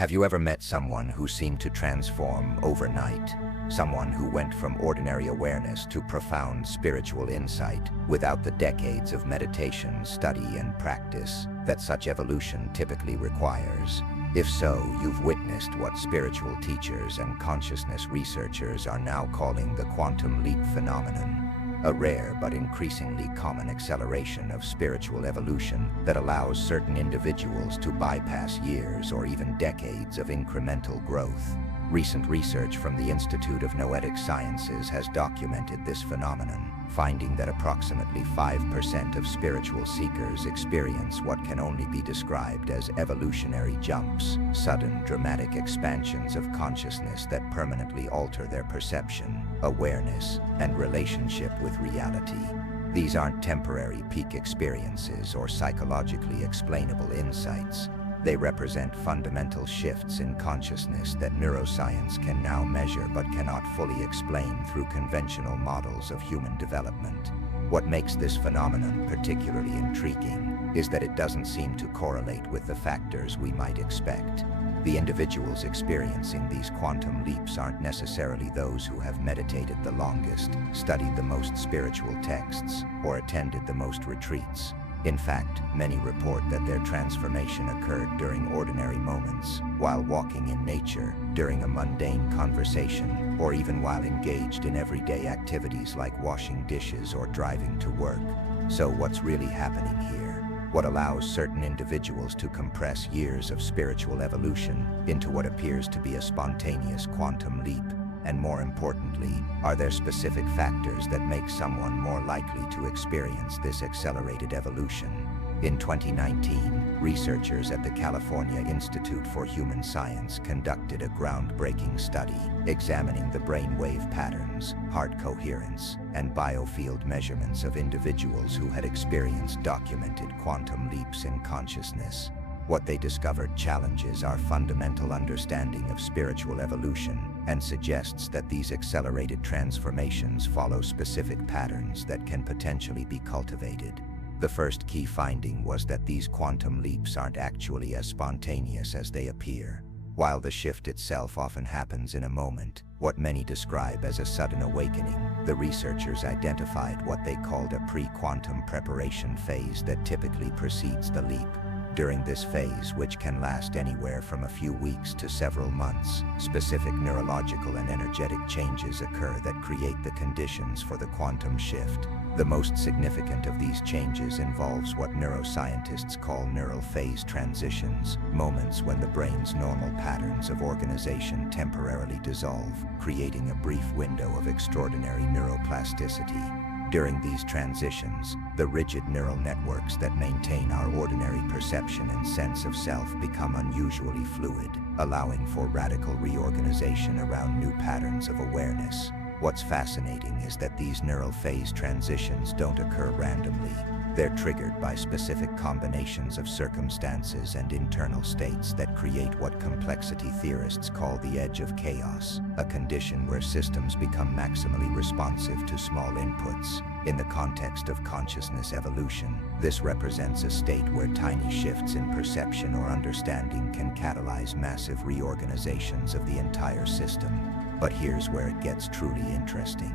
Have you ever met someone who seemed to transform overnight? Someone who went from ordinary awareness to profound spiritual insight without the decades of meditation, study, and practice that such evolution typically requires? If so, you've witnessed what spiritual teachers and consciousness researchers are now calling the quantum leap phenomenon, a rare but increasingly common acceleration of spiritual evolution that allows certain individuals to bypass years or even decades of incremental growth. Recent research from the Institute of Noetic Sciences has documented this phenomenon, finding that approximately 5% of spiritual seekers experience what can only be described as evolutionary jumps, sudden, dramatic expansions of consciousness that permanently alter their perception, awareness, and relationship with reality. These aren't temporary peak experiences or psychologically explainable insights. They represent fundamental shifts in consciousness that neuroscience can now measure but cannot fully explain through conventional models of human development. What makes this phenomenon particularly intriguing is that it doesn't seem to correlate with the factors we might expect. The individuals experiencing these quantum leaps aren't necessarily those who have meditated the longest, studied the most spiritual texts, or attended the most retreats. In fact, many report that their transformation occurred during ordinary moments, while walking in nature, during a mundane conversation, or even while engaged in everyday activities like washing dishes or driving to work. So what's really happening here? What allows certain individuals to compress years of spiritual evolution into what appears to be a spontaneous quantum leap? And more importantly, are there specific factors that make someone more likely to experience this accelerated evolution? In 2019, researchers at the California Institute for Human Science conducted a groundbreaking study examining the brainwave patterns, heart coherence, and biofield measurements of individuals who had experienced documented quantum leaps in consciousness. What they discovered challenges our fundamental understanding of spiritual evolution and suggests that these accelerated transformations follow specific patterns that can potentially be cultivated. The first key finding was that these quantum leaps aren't actually as spontaneous as they appear. While the shift itself often happens in a moment, what many describe as a sudden awakening, the researchers identified what they called a pre-quantum preparation phase that typically precedes the leap. During this phase, which can last anywhere from a few weeks to several months, specific neurological and energetic changes occur that create the conditions for the quantum shift. The most significant of these changes involves what neuroscientists call neural phase transitions, moments when the brain's normal patterns of organization temporarily dissolve, creating a brief window of extraordinary neuroplasticity. During these transitions, the rigid neural networks that maintain our ordinary perception and sense of self become unusually fluid, allowing for radical reorganization around new patterns of awareness. What's fascinating is that these neural phase transitions don't occur randomly. They're triggered by specific combinations of circumstances and internal states that create what complexity theorists call the edge of chaos, a condition where systems become maximally responsive to small inputs. In the context of consciousness evolution, this represents a state where tiny shifts in perception or understanding can catalyze massive reorganizations of the entire system. But here's where it gets truly interesting.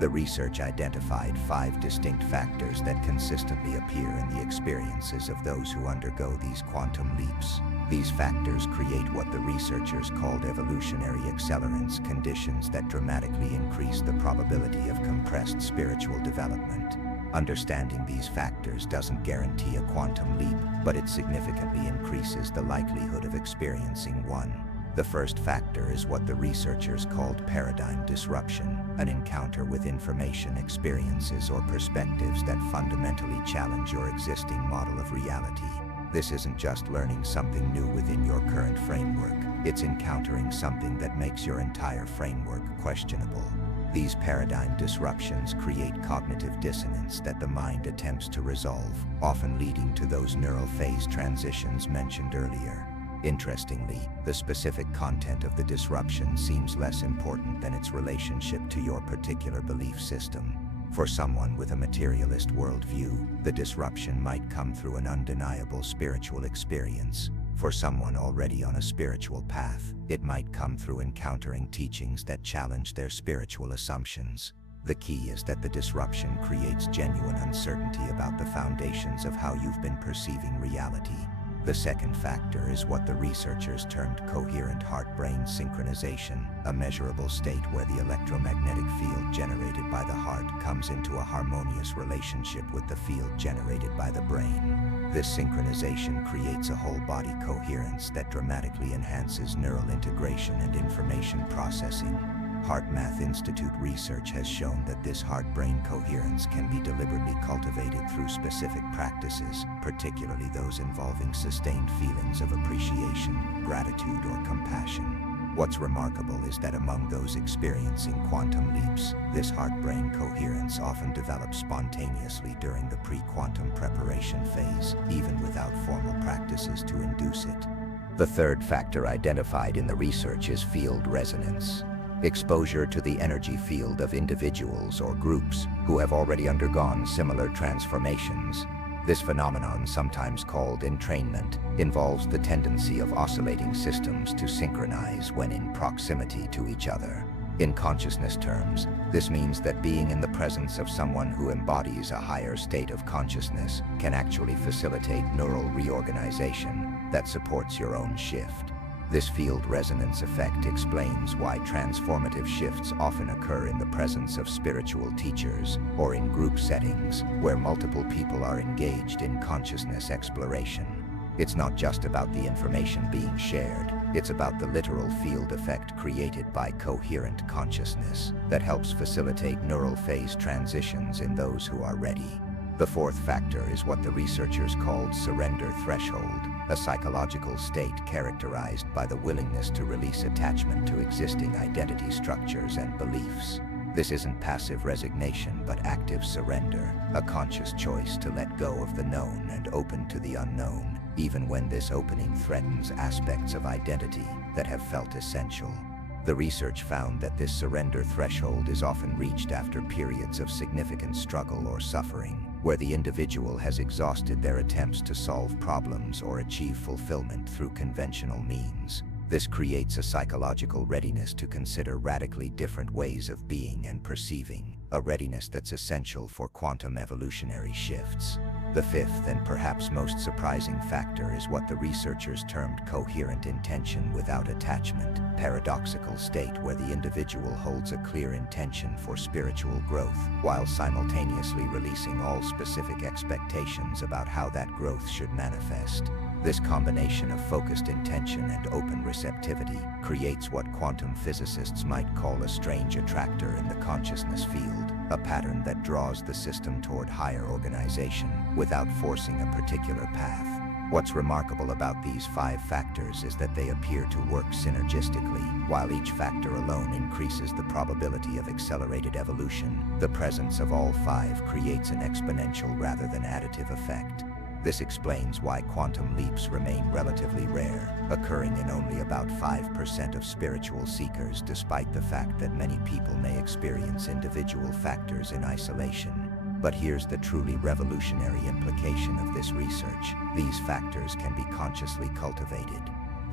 The research identified 5 distinct factors that consistently appear in the experiences of those who undergo these quantum leaps. These factors create what the researchers called evolutionary accelerants, conditions that dramatically increase the probability of compressed spiritual development. Understanding these factors doesn't guarantee a quantum leap, but it significantly increases the likelihood of experiencing one. The first factor is what the researchers called paradigm disruption, an encounter with information, experiences, or perspectives that fundamentally challenge your existing model of reality. This isn't just learning something new within your current framework, it's encountering something that makes your entire framework questionable. These paradigm disruptions create cognitive dissonance that the mind attempts to resolve, often leading to those neural phase transitions mentioned earlier. Interestingly, the specific content of the disruption seems less important than its relationship to your particular belief system. For someone with a materialist worldview, the disruption might come through an undeniable spiritual experience. For someone already on a spiritual path, it might come through encountering teachings that challenge their spiritual assumptions. The key is that the disruption creates genuine uncertainty about the foundations of how you've been perceiving reality. The second factor is what the researchers termed coherent heart-brain synchronization, a measurable state where the electromagnetic field generated by the heart comes into a harmonious relationship with the field generated by the brain. This synchronization creates a whole-body coherence that dramatically enhances neural integration and information processing. HeartMath Institute research has shown that this heart-brain coherence can be deliberately cultivated through specific practices, particularly those involving sustained feelings of appreciation, gratitude, or compassion. What's remarkable is that among those experiencing quantum leaps, this heart-brain coherence often develops spontaneously during the pre-quantum preparation phase, even without formal practices to induce it. The third factor identified in the research is field resonance. Exposure to the energy field of individuals or groups who have already undergone similar transformations. This phenomenon, sometimes called entrainment, involves the tendency of oscillating systems to synchronize when in proximity to each other. In consciousness terms, this means that being in the presence of someone who embodies a higher state of consciousness can actually facilitate neural reorganization that supports your own shift. This field resonance effect explains why transformative shifts often occur in the presence of spiritual teachers or in group settings where multiple people are engaged in consciousness exploration. It's not just about the information being shared, it's about the literal field effect created by coherent consciousness that helps facilitate neural phase transitions in those who are ready. The fourth factor is what the researchers called surrender threshold, a psychological state characterized by the willingness to release attachment to existing identity structures and beliefs. This isn't passive resignation, but active surrender, a conscious choice to let go of the known and open to the unknown, even when this opening threatens aspects of identity that have felt essential. The research found that this surrender threshold is often reached after periods of significant struggle or suffering, where the individual has exhausted their attempts to solve problems or achieve fulfillment through conventional means. This creates a psychological readiness to consider radically different ways of being and perceiving, a readiness that's essential for quantum evolutionary shifts. The fifth and perhaps most surprising factor is what the researchers termed coherent intention without attachment, paradoxical state where the individual holds a clear intention for spiritual growth while simultaneously releasing all specific expectations about how that growth should manifest. This combination of focused intention and open receptivity creates what quantum physicists might call a strange attractor in the consciousness field, a pattern that draws the system toward higher organization without forcing a particular path. What's remarkable about these 5 factors is that they appear to work synergistically. While each factor alone increases the probability of accelerated evolution, the presence of all 5 creates an exponential rather than additive effect. This explains why quantum leaps remain relatively rare, occurring in only about 5% of spiritual seekers, despite the fact that many people may experience individual factors in isolation. But here's the truly revolutionary implication of this research. These factors can be consciously cultivated.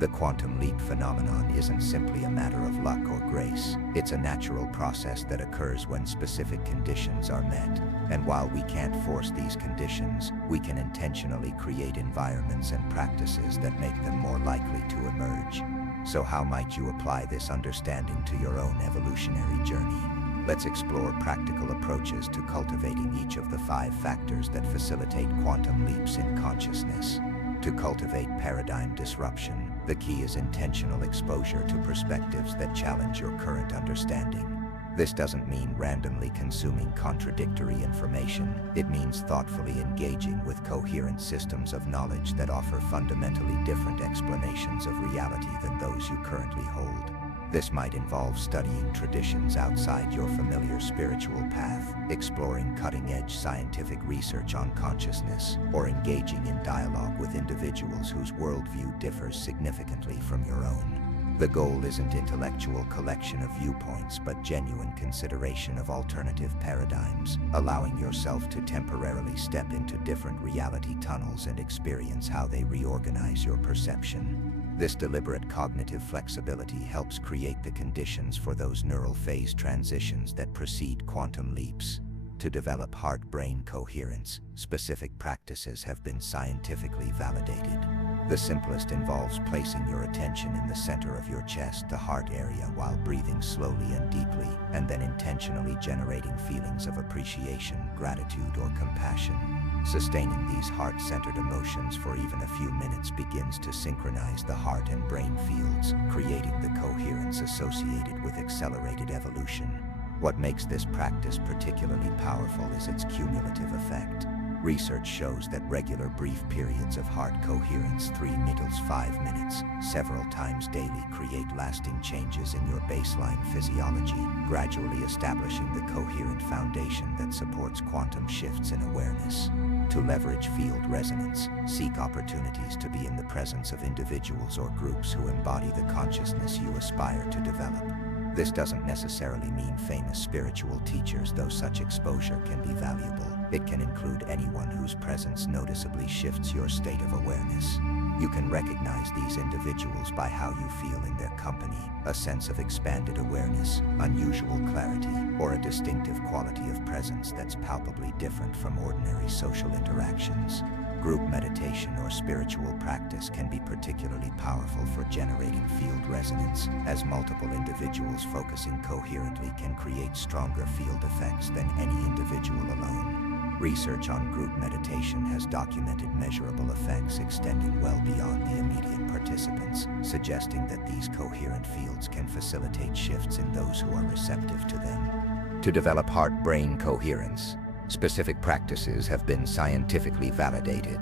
The quantum leap phenomenon isn't simply a matter of luck or grace. It's a natural process that occurs when specific conditions are met. And while we can't force these conditions, we can intentionally create environments and practices that make them more likely to emerge. So how might you apply this understanding to your own evolutionary journey? Let's explore practical approaches to cultivating each of the 5 factors that facilitate quantum leaps in consciousness. To cultivate paradigm disruption, the key is intentional exposure to perspectives that challenge your current understanding. This doesn't mean randomly consuming contradictory information. It means thoughtfully engaging with coherent systems of knowledge that offer fundamentally different explanations of reality than those you currently hold. This might involve studying traditions outside your familiar spiritual path, exploring cutting-edge scientific research on consciousness, or engaging in dialogue with individuals whose worldview differs significantly from your own. The goal isn't intellectual collection of viewpoints, but genuine consideration of alternative paradigms, allowing yourself to temporarily step into different reality tunnels and experience how they reorganize your perception. This deliberate cognitive flexibility helps create the conditions for those neural phase transitions that precede quantum leaps. To develop heart-brain coherence, specific practices have been scientifically validated. The simplest involves placing your attention in the center of your chest, the heart area, while breathing slowly and deeply, and then intentionally generating feelings of appreciation, gratitude, or compassion. Sustaining these heart-centered emotions for even a few minutes begins to synchronize the heart and brain fields, creating the coherence associated with accelerated evolution. What makes this practice particularly powerful is its cumulative effect. Research shows that regular brief periods of heart coherence, 3–5 minutes, several times daily, create lasting changes in your baseline physiology, gradually establishing the coherent foundation that supports quantum shifts in awareness. To leverage field resonance, seek opportunities to be in the presence of individuals or groups who embody the consciousness you aspire to develop. This doesn't necessarily mean famous spiritual teachers, though such exposure can be valuable. It can include anyone whose presence noticeably shifts your state of awareness. You can recognize these individuals by how you feel in their company, a sense of expanded awareness, unusual clarity, or a distinctive quality of presence that's palpably different from ordinary social interactions. Group meditation or spiritual practice can be particularly powerful for generating field resonance, as multiple individuals focusing coherently can create stronger field effects than any individual alone. Research on group meditation has documented measurable effects extending well beyond the immediate participants, suggesting that these coherent fields can facilitate shifts in those who are receptive to them. To develop heart-brain coherence, specific practices have been scientifically validated.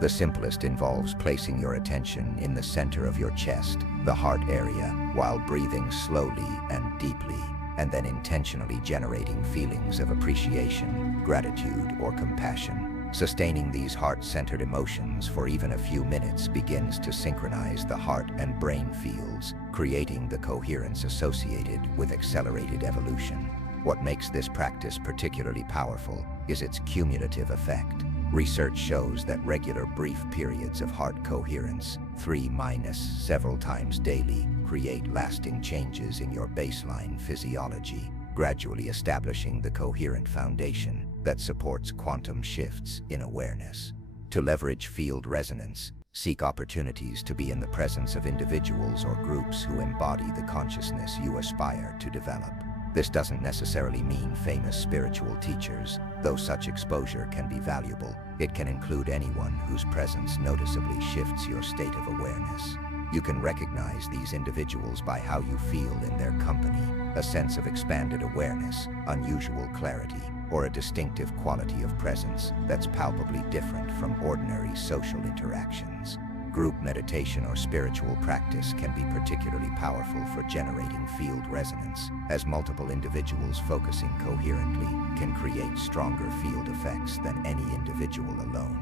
The simplest involves placing your attention in the center of your chest, the heart area, while breathing slowly and deeply, and then intentionally generating feelings of appreciation, gratitude, or compassion. Sustaining these heart-centered emotions for even a few minutes begins to synchronize the heart and brain fields, creating the coherence associated with accelerated evolution. What makes this practice particularly powerful is its cumulative effect. Research shows that regular brief periods of heart coherence, 3- several times daily, create lasting changes in your baseline physiology, gradually establishing the coherent foundation that supports quantum shifts in awareness. To leverage field resonance, seek opportunities to be in the presence of individuals or groups who embody the consciousness you aspire to develop. This doesn't necessarily mean famous spiritual teachers, though such exposure can be valuable. It can include anyone whose presence noticeably shifts your state of awareness. You can recognize these individuals by how you feel in their company, a sense of expanded awareness, unusual clarity, or a distinctive quality of presence that's palpably different from ordinary social interactions. Group meditation or spiritual practice can be particularly powerful for generating field resonance, as multiple individuals focusing coherently can create stronger field effects than any individual alone.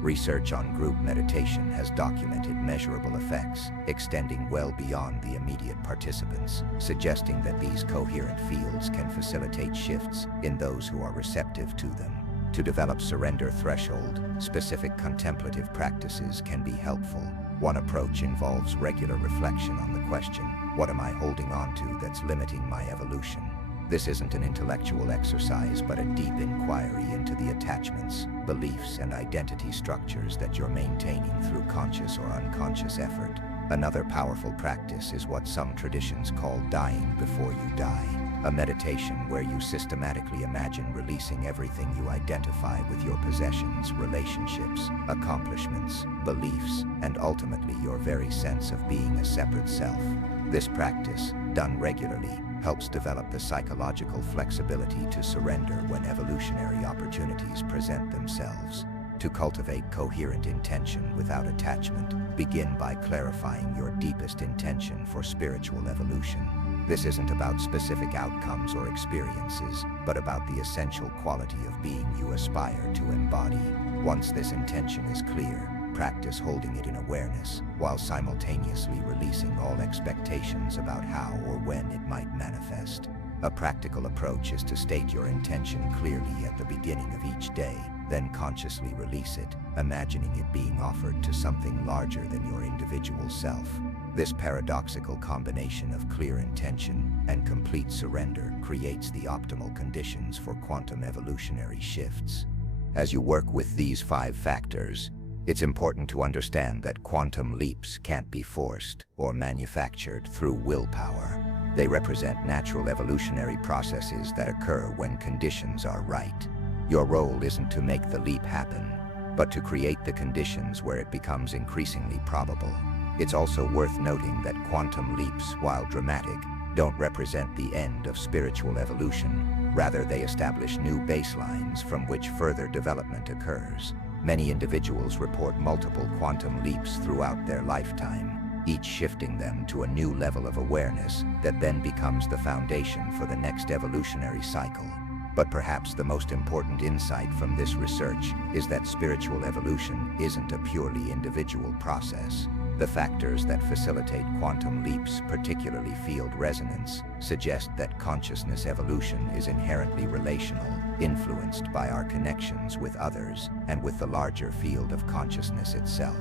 Research on group meditation has documented measurable effects, extending well beyond the immediate participants, suggesting that these coherent fields can facilitate shifts in those who are receptive to them. To develop surrender threshold, specific contemplative practices can be helpful. One approach involves regular reflection on the question, what am I holding on to that's limiting my evolution? This isn't an intellectual exercise, but a deep inquiry into the attachments, beliefs, and identity structures that you're maintaining through conscious or unconscious effort. Another powerful practice is what some traditions call dying before you die, a meditation where you systematically imagine releasing everything you identify with your possessions, relationships, accomplishments, beliefs, and ultimately your very sense of being a separate self. This practice, done regularly, helps develop the psychological flexibility to surrender when evolutionary opportunities present themselves. To cultivate coherent intention without attachment, begin by clarifying your deepest intention for spiritual evolution. This isn't about specific outcomes or experiences, but about the essential quality of being you aspire to embody. Once this intention is clear, practice holding it in awareness, while simultaneously releasing all expectations about how or when it might manifest. A practical approach is to state your intention clearly at the beginning of each day, then consciously release it, imagining it being offered to something larger than your individual self. This paradoxical combination of clear intention and complete surrender creates the optimal conditions for quantum evolutionary shifts. As you work with these 5 factors, it's important to understand that quantum leaps can't be forced or manufactured through willpower. They represent natural evolutionary processes that occur when conditions are right. Your role isn't to make the leap happen, but to create the conditions where it becomes increasingly probable. It's also worth noting that quantum leaps, while dramatic, don't represent the end of spiritual evolution. Rather, they establish new baselines from which further development occurs. Many individuals report multiple quantum leaps throughout their lifetime, each shifting them to a new level of awareness that then becomes the foundation for the next evolutionary cycle. But perhaps the most important insight from this research is that spiritual evolution isn't a purely individual process. The factors that facilitate quantum leaps, particularly field resonance, suggest that consciousness evolution is inherently relational, influenced by our connections with others and with the larger field of consciousness itself.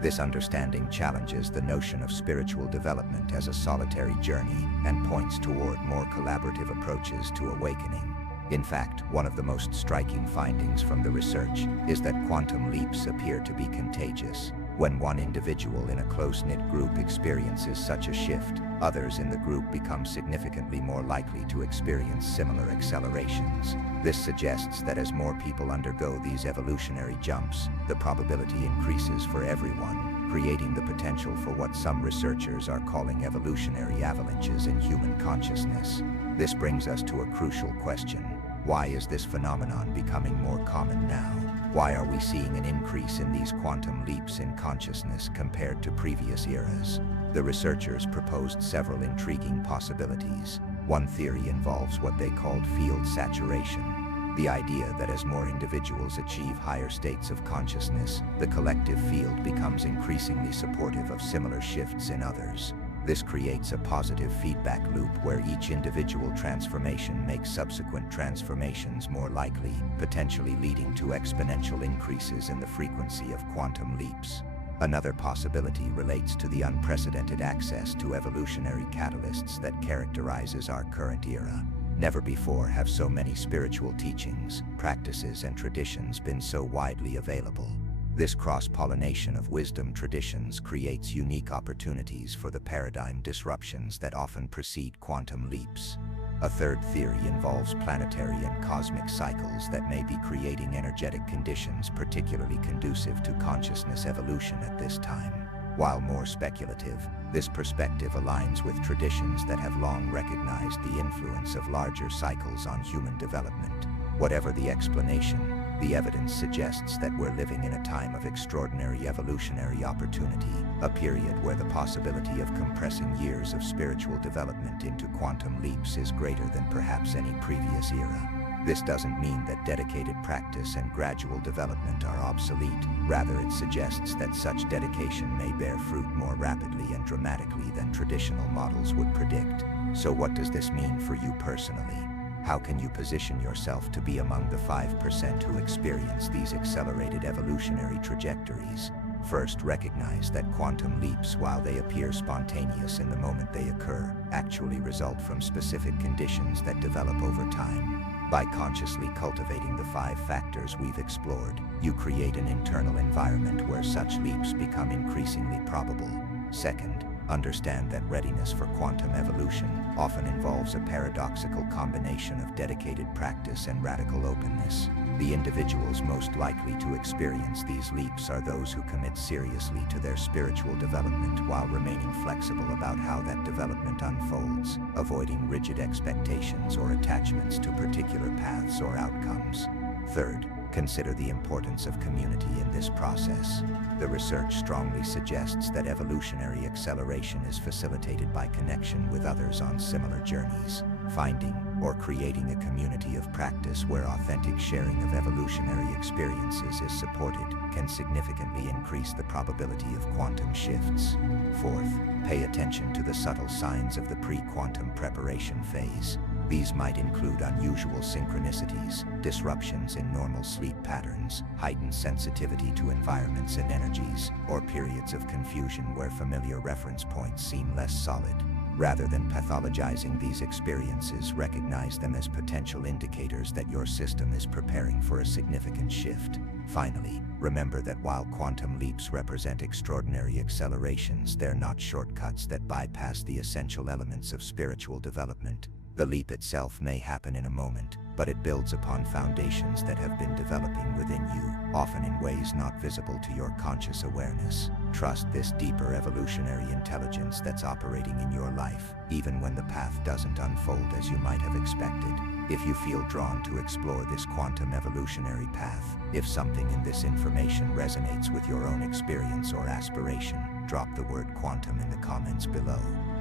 This understanding challenges the notion of spiritual development as a solitary journey and points toward more collaborative approaches to awakening. In fact, one of the most striking findings from the research is that quantum leaps appear to be contagious. When one individual in a close-knit group experiences such a shift, others in the group become significantly more likely to experience similar accelerations. This suggests that as more people undergo these evolutionary jumps, the probability increases for everyone, creating the potential for what some researchers are calling evolutionary avalanches in human consciousness. This brings us to a crucial question. Why is this phenomenon becoming more common now? Why are we seeing an increase in these quantum leaps in consciousness compared to previous eras? The researchers proposed several intriguing possibilities. One theory involves what they called field saturation, the idea that as more individuals achieve higher states of consciousness, the collective field becomes increasingly supportive of similar shifts in others. This creates a positive feedback loop where each individual transformation makes subsequent transformations more likely, potentially leading to exponential increases in the frequency of quantum leaps. Another possibility relates to the unprecedented access to evolutionary catalysts that characterizes our current era. Never before have so many spiritual teachings, practices, and traditions been so widely available. This cross-pollination of wisdom traditions creates unique opportunities for the paradigm disruptions that often precede quantum leaps. A third theory involves planetary and cosmic cycles that may be creating energetic conditions particularly conducive to consciousness evolution at this time. While more speculative, this perspective aligns with traditions that have long recognized the influence of larger cycles on human development. Whatever the explanation, the evidence suggests that we're living in a time of extraordinary evolutionary opportunity, a period where the possibility of compressing years of spiritual development into quantum leaps is greater than perhaps any previous era. This doesn't mean that dedicated practice and gradual development are obsolete. Rather, it suggests that such dedication may bear fruit more rapidly and dramatically than traditional models would predict. So what does this mean for you personally? How can you position yourself to be among the 5% who experience these accelerated evolutionary trajectories? First, recognize that quantum leaps, while they appear spontaneous in the moment they occur, actually result from specific conditions that develop over time. By consciously cultivating the 5 factors we've explored, you create an internal environment where such leaps become increasingly probable. Second, understand that readiness for quantum evolution often involves a paradoxical combination of dedicated practice and radical openness. The individuals most likely to experience these leaps are those who commit seriously to their spiritual development while remaining flexible about how that development unfolds, avoiding rigid expectations or attachments to particular paths or outcomes. Third, consider the importance of community in this process. The research strongly suggests that evolutionary acceleration is facilitated by connection with others on similar journeys. Finding, or creating a community of practice where authentic sharing of evolutionary experiences is supported can significantly increase the probability of quantum shifts. Fourth, pay attention to the subtle signs of the pre-quantum preparation phase. These might include unusual synchronicities, disruptions in normal sleep patterns, heightened sensitivity to environments and energies, or periods of confusion where familiar reference points seem less solid. Rather than pathologizing these experiences, recognize them as potential indicators that your system is preparing for a significant shift. Finally, remember that while quantum leaps represent extraordinary accelerations, they're not shortcuts that bypass the essential elements of spiritual development. The leap itself may happen in a moment, but it builds upon foundations that have been developing within you, often in ways not visible to your conscious awareness. Trust this deeper evolutionary intelligence that's operating in your life, even when the path doesn't unfold as you might have expected. If you feel drawn to explore this quantum evolutionary path, if something in this information resonates with your own experience or aspiration, drop the word quantum in the comments below.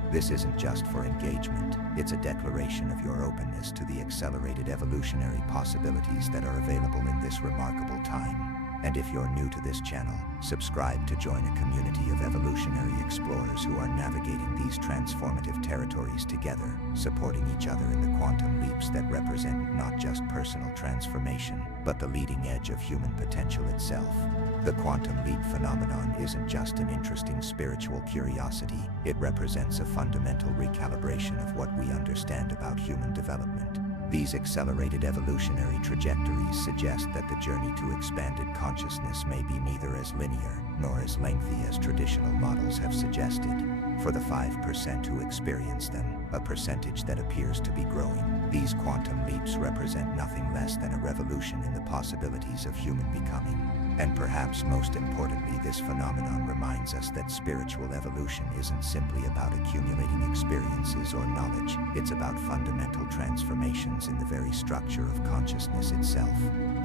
This isn't just for engagement, it's a declaration of your openness to the accelerated evolutionary possibilities that are available in this remarkable time. And if you're new to this channel, subscribe to join a community of evolutionary explorers who are navigating these transformative territories together, supporting each other in the quantum leaps that represent not just personal transformation, but the leading edge of human potential itself. The quantum leap phenomenon isn't just an interesting spiritual curiosity, it represents a fundamental recalibration of what we understand about human development. These accelerated evolutionary trajectories suggest that the journey to expanded consciousness may be neither as linear nor as lengthy as traditional models have suggested. For the 5% who experience them, a percentage that appears to be growing, these quantum leaps represent nothing less than a revolution in the possibilities of human becoming. And perhaps most importantly, this phenomenon reminds us that spiritual evolution isn't simply about accumulating experiences or knowledge, it's about fundamental transformations in the very structure of consciousness itself.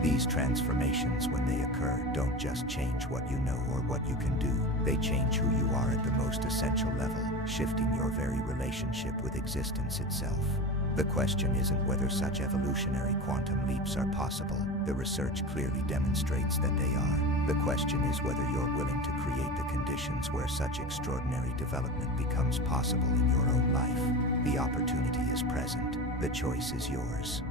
These transformations, when they occur, don't just change what you know or what you can do, they change who you are at the most essential level, shifting your very relationship with existence itself. The question isn't whether such evolutionary quantum leaps are possible. The research clearly demonstrates that they are. The question is whether you're willing to create the conditions where such extraordinary development becomes possible in your own life. The opportunity is present. The choice is yours.